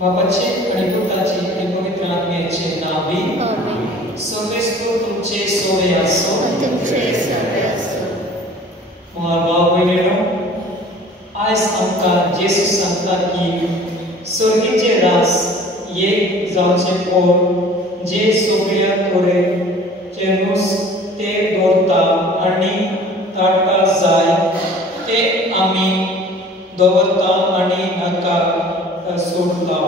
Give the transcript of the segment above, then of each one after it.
बापाचे आणि पुत्राचे आणि पवित्र आत्म्याचे नावे आमेन. सर्वेस्व तुमचे सोवे असो. तुमचे सोवे असो. भाव बहिणींनो, आज आमकां जेसू सांगता की स्वर्गीचे रास एक जावचे पोर जे सगळ्या तोरेचे नुस ते दवरता आनी ताडटा जाय ते आमी दवरता आनी नाका सोडता.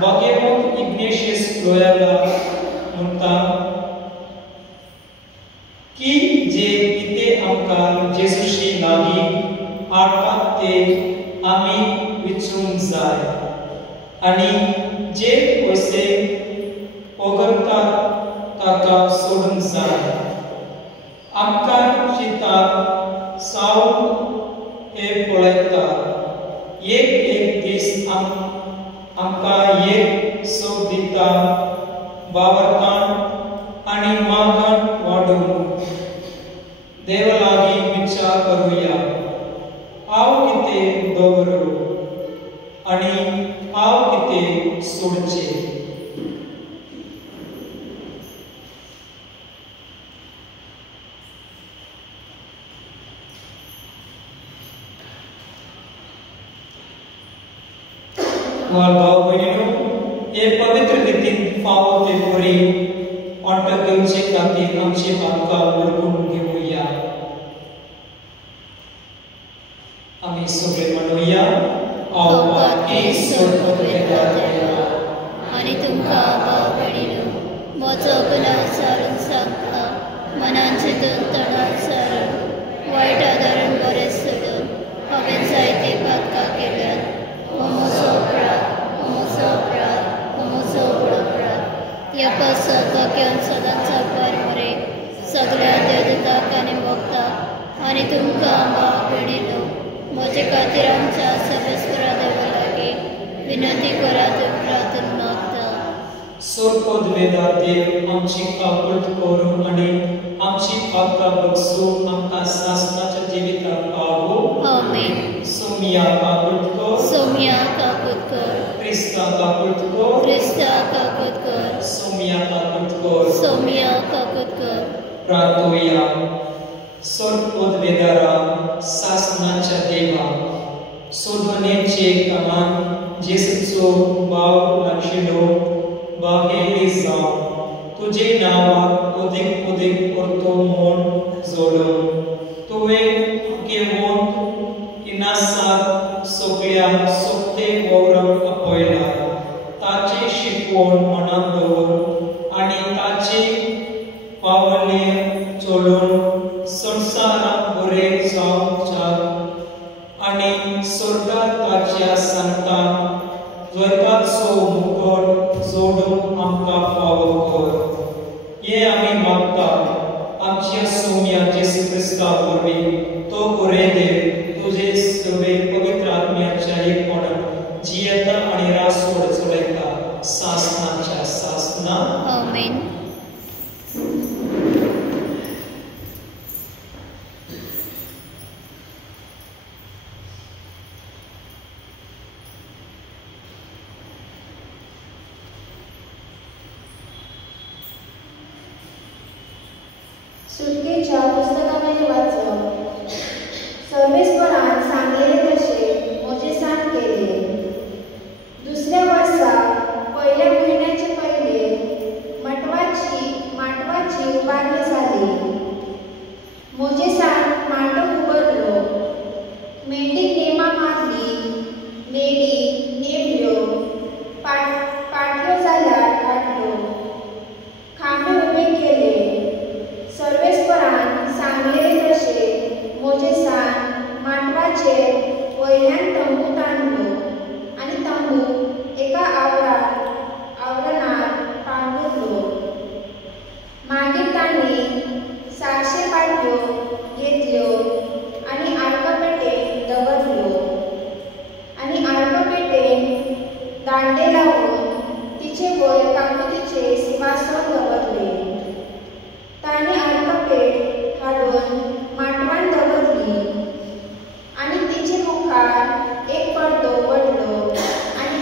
बागेमूत इग्नेशियस लोयोला म्हणटा की जे कितें आमकां जेजूशी लागीं हाडटात ते आमी विचरूंक जाय आनी जे पयसे वगरतात ताका सोडूंक जाय. आमकां चिंतात साव हे पळयतात. एक दीस आमकां एक सोप दिता वावरतान आनी मागान वाडून. देवा लागीं विचार करुया, हांव कितें दवरूं आनी हांव कितें सोडचें. भाव बहिणींनो, हे पवित्र रितीन फावो ते बरी वांटो घेवचे खातीर आमची पातकां उरकून घेवया. आमी सगळे म्हणुया, हांव पातकी सोडून वेतात देवा आनी तुमकां भाव बहिणींनो, म्हजो गुनाह सारून सांगता. मनान चिंतून तोंडान सारून वायट आदारान बरें सोडून हांवें जायती पातकां केल्यात. हो म्हजो अपराध, हो म्हजो अपराध, हो म्हजो व्हड अपराध. ह्या पासवाक घेवन सदांच आभार मरे सगळ्या देवदूतांक आनी भक्तांक आनी तुमकां भाव बहिणींनो, म्हजे खातीर आमच्या सर्वेस्परा देवा लागीं विनंती करात प्रार्थना मागता. सोडपद वेदार देव आमची काकूट करून आनी आमची पातकां बगसून आमकां सासणाच्या जिविताक पावो. आमेन. सोमिया काकूट कर. सोमिया काकूट कर. क्रिस्ता काकूट कर. क्रिस्ता काकूट कर. सोमिया काकूट कर. सोमिया काकूट कर. प्रार्थोया. सोडपद वेदारा सासणाच्या देवा, सोडवणेचे कामान जेसूचो भाव लागशिल्लो बागेली जावं तुजे नांवाक अदीक परतो म्हूण जोडून तुवें घेवन इनासाक सगळ्या सोबते वौरंक आपयला. ताची शिकवण मनांत दवर आनी ताची पावले चलून संवसाराक बरें जावच्याक आनी स्वर्गांत ताच्या सांगतांक जैताचो मुकुट जोडूंक आमकां फावो कर. हे आमी मागतात आमच्या सोम्या जेसू क्रिस्ता वरवीं. तो बरें देव तुजे सगळे पवित्र आत्म्याच्या एकपणान जियेता आनी रासोड चलयता सासणाच्या सासना. आमेन. सुटकेच्या पुस्तकामध्ये वाचप. सर्वेस्परान सांगलेले तशें मोजेसान केले. दुसऱ्या वर्सा पहिल्या म्हयन्याचे पयले माटवाची उबारणी जाली. मोजेसान मांडो उबरलो. मेंढीक नेमा मारली. मेढी नेमल्यो. पाटल्यो जाल्यार काडल्यो. खांबे उबे केले. सर्वेस्परान सांगलेले तशें मोजेसान माटवाचेर वयल्यान तंबू ताणलो आनी तंबू एका आवरणांत पांगरलो. मागीर तांणी 700 पाटल्यो घेतल्यो आनी आडकोपेटेन दवरल्यो आनी आडकोपेटेन दांडे लावून तिचे वयर काकुतीचे सिंहासन दवरले. तांणी आडकोपेट हाडून माटवान दवरली आनी तिचे मुखार एक पडदो वडलो आनी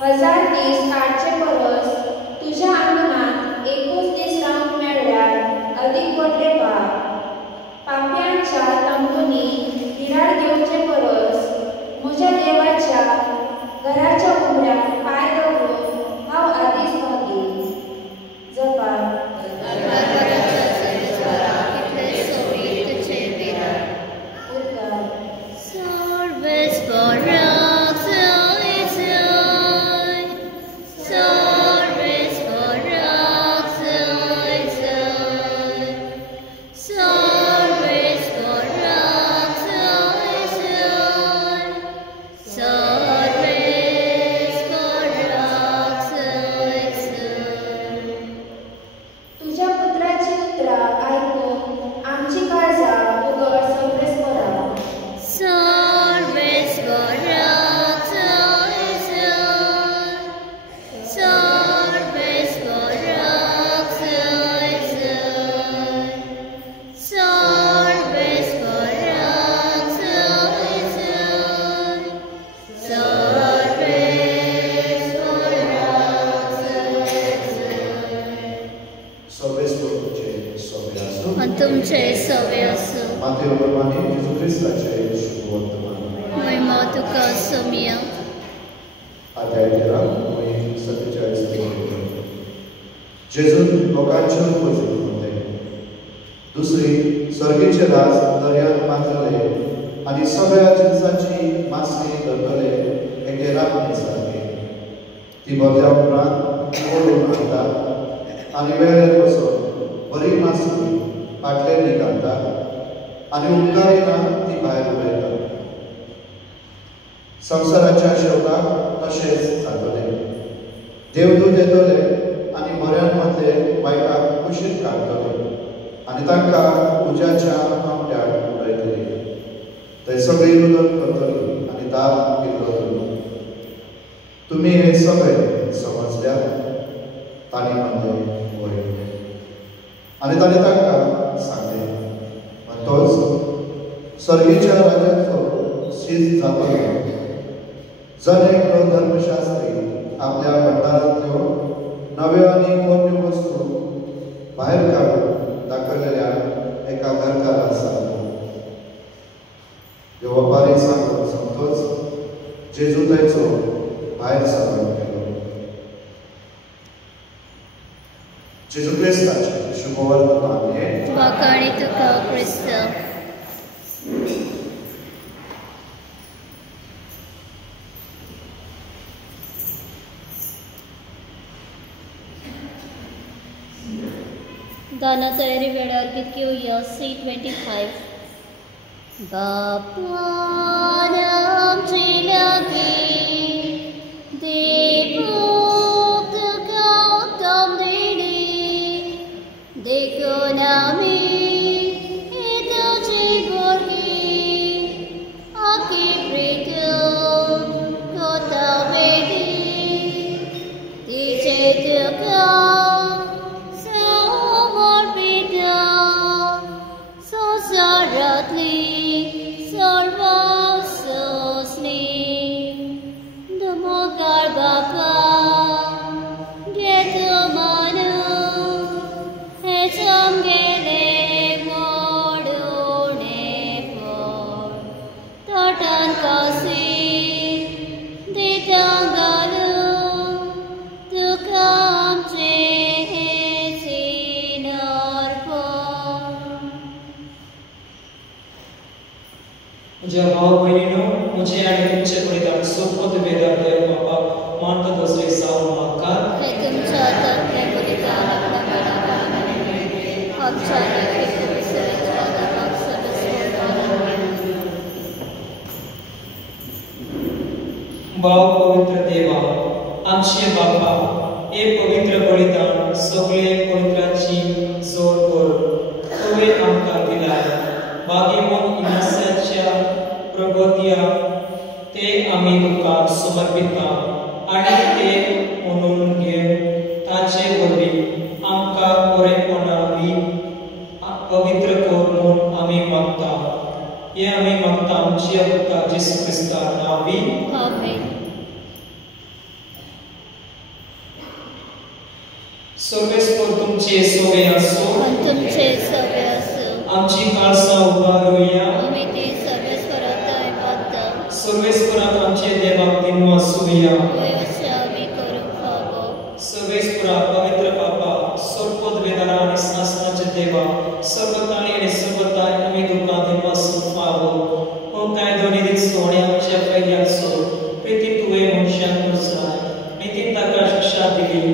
1000 दीस काडचे परस तुझ्या आंगणात एकूच दीस रावंक मेळ्ळ्यार अदीक पडले पाप्यांच्या तंबूंनी विराड घेवचे परस म्हज्या देवाच्या घराच्या उमऱ्यात पांय दवरून हांव आदीच भागी जपार जेजून लोकांचे उपजीवन दुसरी स्वर्गीचे राज दर्यांत मांडले आनी सगळ्या जिन्सांची मासली धरतले एके राखणे सारखे ती बदल्या उपरांत ओडून हाडटात आनी वेळेर बसून बरी मासली पाटलेली घालतात आनी उपकारिना ती भायर उडयतात संवसाराच्या शेवटाक तशेंच जातले देवदूत येतले आनी बऱ्यांमदले वायटाक कुशीत काडटले आनी तांकां उज्याच्या आमट्याक उडयतले थंय सगळी उदक करतली आनी दाब पिकतली तुमी हे सगळे समजल्यात तांणी म्हणलें वय आनी ताणें तांकां सांगलें तोच सर्गीच्या राजाचो शीज जातलो जर एकलो धर्मशास्त्री आपल्या भंडारांतल्यो नव्यो आनी पोरण्यो वस्तू भायर काडून दाखयलेल्या एका घरकाराक सांगलो ह्यो वेपारी सांगून समतोच जेजू थंयचो भायर सरलो गेलो जेजू क्रिस्ताचें शुभ वर्तमान हें वाखाणी तुका क्रिस्त दाना तयारी वेळार कितकी होया C25 बापा आमची लागीं देव तुका उत्तम दिली देखून आमी तुजी भुरगीं आखी प्रीत कोता वेदी तिचे तुका मुझे भाव बहिणीनो मुझे आणि तुमचे परिधान सोपत वेदार देव बापा मानता दुसरे साव माकार हे तुमच्या तर्फे परिधान आपल्या मनात आमच्या भाव पवित्र देवा आमचे बापा हे पवित्र बलिदान सगळे पवित्राची जोर कर तुवे आमकां दिलाय भाग्यवान इनासाच्या प्रगोदिया ते आमी तुका समर्पिता आनी ते म्हणून घेवन ताचे वरवीं आमकां बरेपणावी पवित्र कर म्हूण आमी मागता हे आमी मागता आमच्या पुता जेसू क्रिस्ता नांवी आमेन सर्वेस्पर तुमचे सोवे असो आणि तुमचे सवे असो आमची काळसा उबारूया आम्ही ती सर्वेस्परात ऐकता सर्वेस्पराक आमचे देवाक दिनू आसूया होय अशें आमी करूंक फावो सर्वेस्परा पवित्र बापा सर्वपद वेदारा आणि शासनाचे देवा सर्वकाळी आणि सर्वताय आम्ही तुका दिनू आसूंक फावो हो कायदो निधीक सोहणे आमच्या पहिल्याक सो प्रिती तुवे मनशांक उरसाय नितीन ताका शिक्षा दिली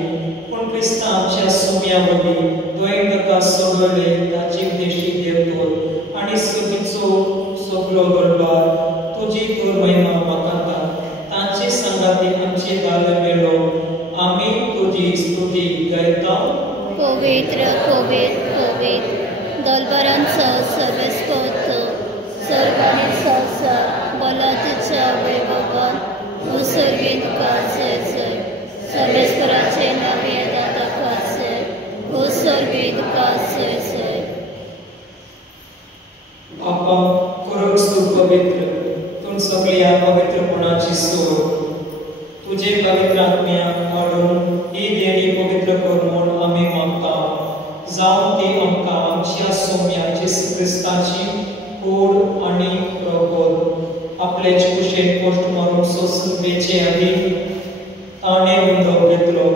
पूण क्रिस्ता आमच्या सुम्या वली दोयन ताका सोडले ताची देशी देवतोल आणि सुखीचो सगळो दरबार तुजी तूर महिमा म्हाका तांचे संगाती आमचे दाल मेळो आमी तुजी स्तुती गायता पवित्र पवित्र पवित्र दलबरांचो सर्वेस्पोत सर्व आनी संवसार बोला तुज्या वैभवान उसर्गीत काजय सर्वेस्पराचे नावे दाता काजय उसर्गीत काजय बापा खरोच तू पवित्र तू सगळ्या पवित्रपणाची सोड तुझे पवित्र आत्म्याक वाडून ही देणी पवित्र कर म्हूण आमी मागता जावं ती आमकां आमच्या सोम्या जेसू क्रिस्ताची कूड आनी प्रबोध आपले कुशेन पोस्ट मारून सोसून वेचे आदी ताणे उंदो घेतलो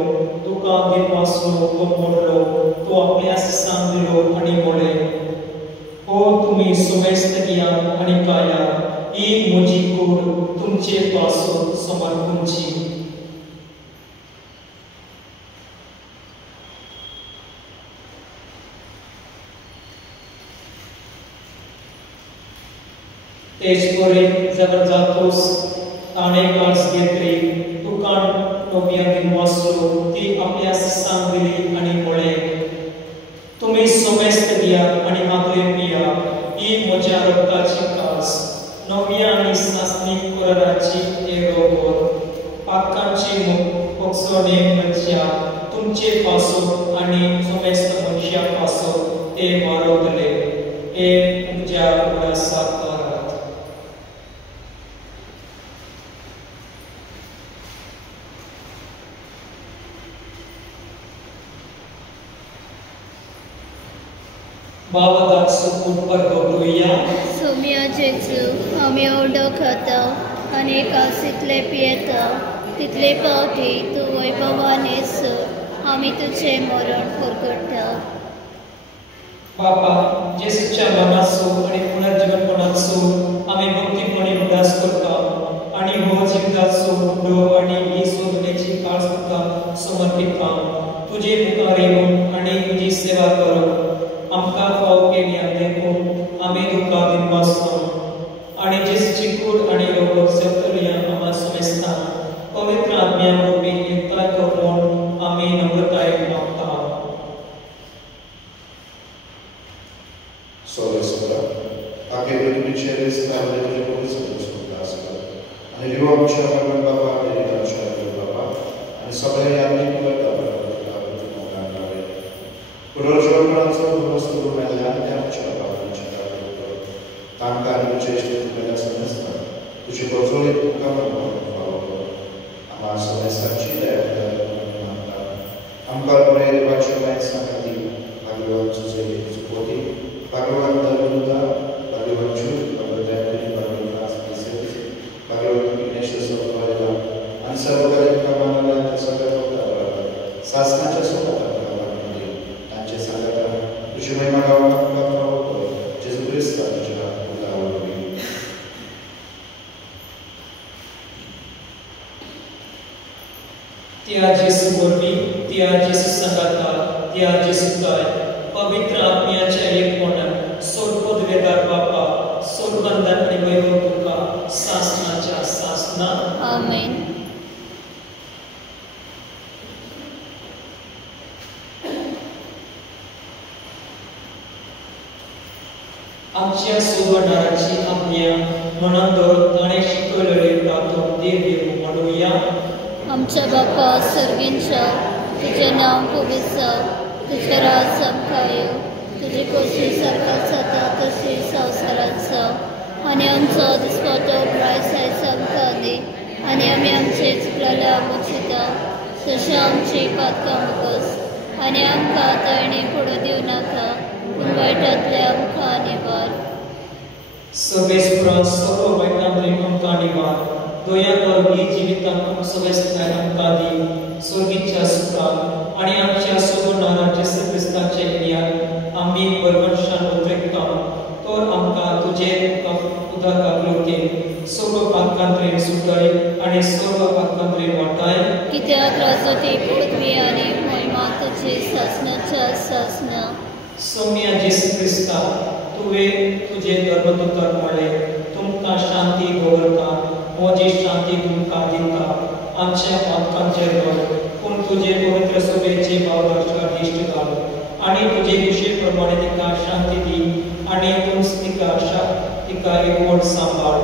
तुका दिन वाचलो तो मोडलो तो आपल्यास सांगलो आनी मोडे हो तुम्ही सुमेस्त गियान आणि काया ही म्हजी कूड तुमचे पासून समर्पूंची तेज परे जगर जातोस ताणे काळस घेतली तुकान नोबिया दिन वाचलो ती आपल्यास सांगली आणि मोळे तुम्ही सोमेस्त दिया आणि मागले पिया ही म्हज्या रक्ताची कास नव्या आणि सासनीक कोराची एरोगोर पाकांची मोक्षणे मनशा तुमचे पासून आणि सोमेस्त मनशा पासून ते मारवले हे तुमच्या उडासा करात बाबा सुकून परगोया सोम्या जेजू आमी ओडो खाता आनी कास इतले पियेता तितले पावटी तूं वैभवाने सो आमी तुजें मरण परगडटा बापा जेसूच्या मनाचो आणि पुनर्जीवनपणाचो आमी भक्तीपणी उदास करता आणि हो जिविताचो उडो आणि ही सोदण्याची काळ तुका समर्पिता तुजे मुखार येवन आणि तुजी सेवा करूंक आमकां फाव केल्या देखून आमी तुका दिनवासता आणि जेसूची कूड आणि लोक सप्तलिया आम्हा समेस्ता पवित्र आत्म्या रूपी एकताय करून आमी नम्रताय मागता Sorry, Anche per i cieli stanno delle cose sul caso. Ani liuam chaman baba dei chaman baba. Ani sabai ani kula tabra tabra. Kurojo pranzo vastu melan jam chaman chaman. Tanka ni cheshte mela samesta. Tuche pozoli kama baba. Ama samesta chile manda. Amkar pore vachumai sakati. Bhagwan suzeli supoti. Bhagavan Daruda, Bhagavan Chu, Bhagavan Dhamini, Bhagavan Raspisati, Bhagavan Vineshya Sotvayla, and Sarvagari Kamanala, and Sakata, Sasnacha Sokata, and Chesagata, Vishumai Magavan, Jesu Christa, Java, त्या जेसू वरवी त्या जेसू संगाता त्या जेसू काय पवित्र आत्म्याच्या एकपणान सोडपद weather बापा सोडबंधन आणि वैभव तुका शासनाच्या शासना आमेन आमच्या सुवर्णाची आज्ञा मनात दवरून ताणे शिकवलेले प्रार्थना देव म्हणूया आमच्या बापा सर्गींच्या तुझें नांव पवित्र जावं तुजें राज समकायो तुजी खोशी सरकार जाता तशी संवसारांत जावं आनी आमचो दिसपतो प्रायस आयज आमकां दी आनी आमी आमचे चुकलेल्या मुचिता तशें आमची पातकां मुगोस आनी आमकां तळणी पडूं दिवं नाका पूण वायटांतले आमकां निवार. सर्वेस्परांत सर्व वायटांतल्यान आमकां निवार. दया कर ही जिवितांत सर्वेस्परान आमकां दी. स्वर्गीच्या सुखान आनी आमच्या सोबनार जेसू क्रिस्ताचे ज्ञान आमी बरवंशान उतरता तर आमकां तुजे उदकाक लोकेन सर्व पातकांतल्यान सुटय आनी सर्व पातकांतल्यान वाटाय. कित्याक राजवटी पृथ्वी आनी महिमा तुजे सासणाच्या सासना. सौम्या जेसू क्रिस्ता तुवें तुजे धर्मदूताक म्हणलें तुमकां शांती दवरता म्हजी शांती तुमकां दिता. आमच्या पातकांचेर दवर पूण तुजे पवित्र सभेचे भावदर्शक दिश्ट घाल आनी तुजे कुशे प्रमाणे तिका शांती दी आनी तूं तिका एकवट सांबाळ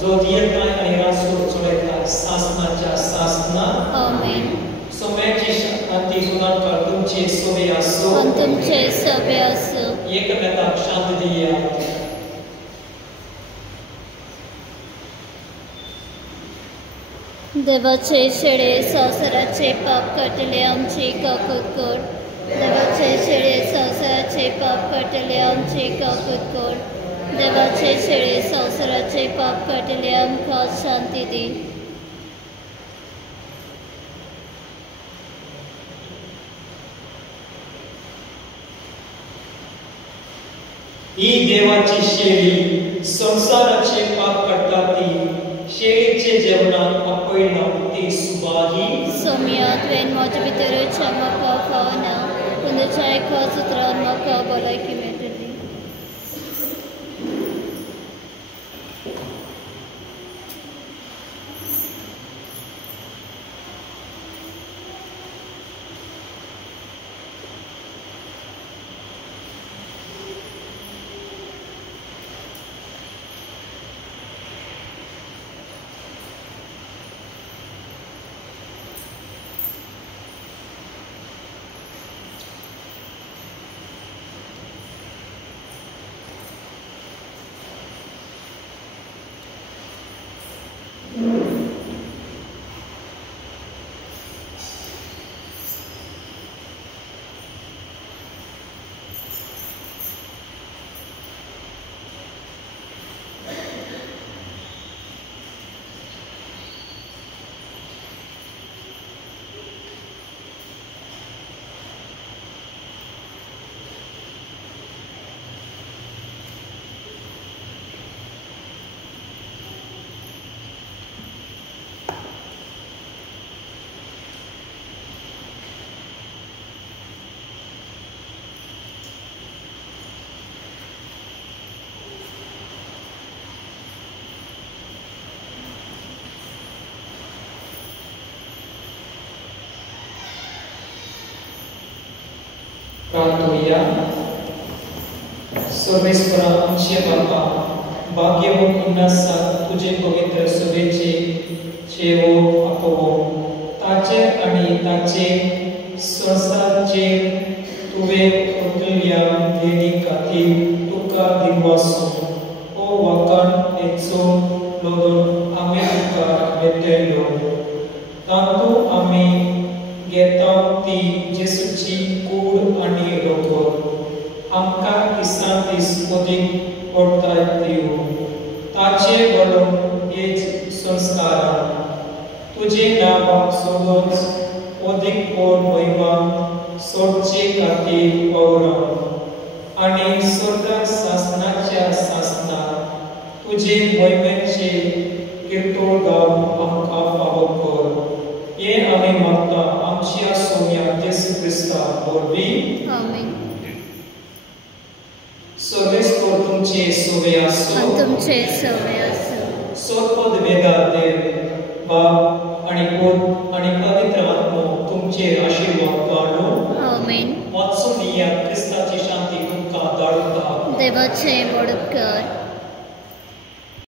जो दियेताय आनी रासो चलयता सासनाच्या सासना. आमेन. सौम्याची शांती सुदारकर तुमचे सभे आसो आनी तुमचे सभे आसो. एकमेकाक शांती दिया. देवाचे शेळे संवसाराचे पाप काटले आमची काकूत कर. देवाचे शेळे संवसाराचे पाप काटले आमची काकूत कर. देवाचे शेळे संवसाराचे पाप काटले आमकां शांती दी. ही देवाची शेळी संसाराचे पाप काडटा ती. शेळीचे जेवणाक आपयला ती सुवाही. सौम्या तुवें म्हजे भितरच्या म्हाका फावना पूण तुज्या एका सुत्रान म्हाका भलायकी मेळटली. प्रार्थूया. सर्वेस्परा आमचे बापा भाग्यवंत आसा तुजे पवित्र सभेचे चेवो आपोवो ताचेर आनी ताचे संसारचेर तुवें उतरल्या देणी खातीर तुका दिवसो. ओ वाकण हेचो लोदून आमी तुका भेटयलो. तातूंत आमी घेता ती जेसूची कूड आनी रोखोर. आमकां दिसान दीस अदीक ओडताय दिवं. ताचे वडोवन हेच संस्कारान तुजे नांवाक सोदून अदीक व्हड महिमा सोडचे खातीर वावरां आनी स्वर्गाक सासनाच्या सासनाक तुजे मोहिमेचे किरतोळ गाव आमकां फावो कर. हे आमी मागता आमच्या सौम्या जेसू क्रिस्ता वरवीं. आमेन. सर्वेस्पर तुमचे सवे आसो. आनी तुमचे सवे आसो. सोदपद वेगा देव बाप आनी पूत आनी पवित्र आत्मो तुमचेर आशिर्वाद वाडूं. आमेन. वचून या क्रिस्ताची शांती तुमकां धाडटा. देवाचे मोडकर